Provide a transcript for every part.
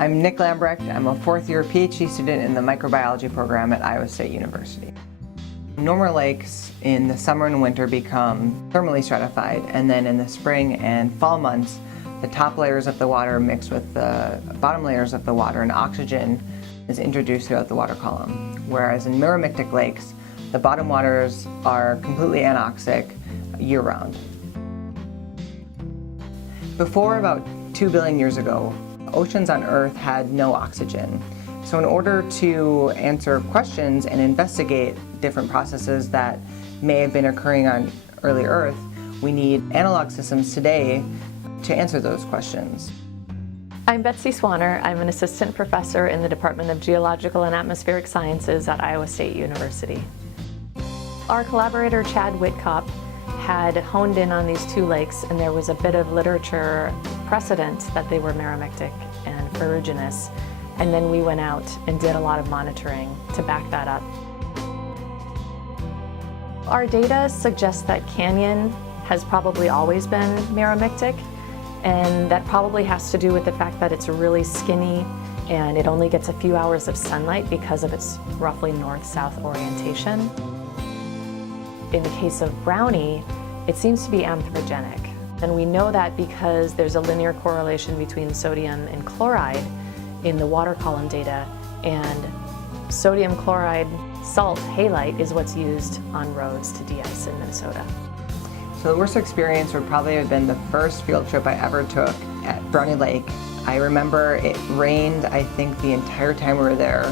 I'm Nick Lambrecht. I'm a fourth-year PhD student in the microbiology program at Iowa State University. Normal lakes in the summer and winter become thermally stratified, and then in the spring and fall months, the top layers of the water mix with the bottom layers of the water, and oxygen is introduced throughout the water column. Whereas in meromictic lakes, the bottom waters are completely anoxic year-round. Before about 2 billion years ago, oceans on Earth had no oxygen. So in order to answer questions and investigate different processes that may have been occurring on early Earth, we need analog systems today to answer those questions. I'm Betsy Swanner. I'm an assistant professor in the Department of Geological and Atmospheric Sciences at Iowa State University. Our collaborator Chad Whitkop had honed in on these two lakes, and there was a bit of literature precedent that they were meromictic and ferruginous, and then we went out and did a lot of monitoring to back that up. Our data suggests that Canyon has probably always been meromictic, and that probably has to do with the fact that it's really skinny and it only gets a few hours of sunlight because of its roughly north-south orientation. In the case of Brownie, it seems to be anthropogenic. And we know that because there's a linear correlation between sodium and chloride in the water column data, and sodium chloride salt halite is what's used on roads to de-ice in Minnesota. So the worst experience would probably have been the first field trip I ever took at Brownie Lake. I remember it rained, I think, the entire time we were there,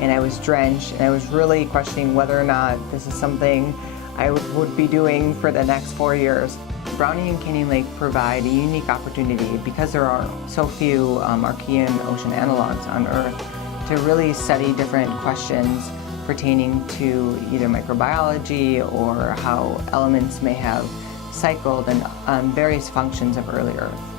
and I was drenched, and I was really questioning whether or not this is something I would be doing for the next 4 years. Brownie and Canyon Lake provide a unique opportunity because there are so few Archean ocean analogs on Earth to really study different questions pertaining to either microbiology or how elements may have cycled and various functions of early Earth.